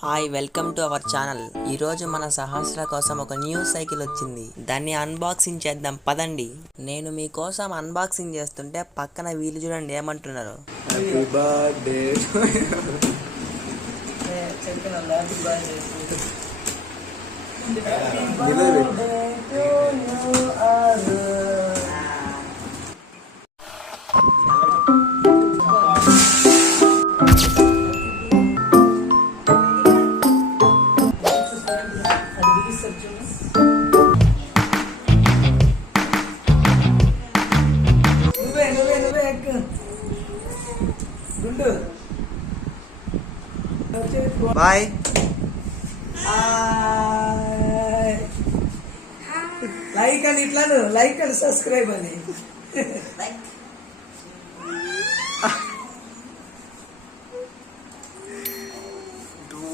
Hi, welcome to our channel. ఈరోజు మన సహస్ర కోసం ఒక న్యూ సైకిల్ వచ్చింది. దాన్ని అన్బాక్సింగ్ చేద్దాం పదండి. నేను మీకోసం అన్బాక్సింగ్ చేస్తుంటే పక్కన వీళ్ళు చూడండి ఏమంటున్నారు. Happy birthday. బాయ్. లైక్ అని ఇట్లా లైక్ అండ్ సబ్స్క్రైబ్ అని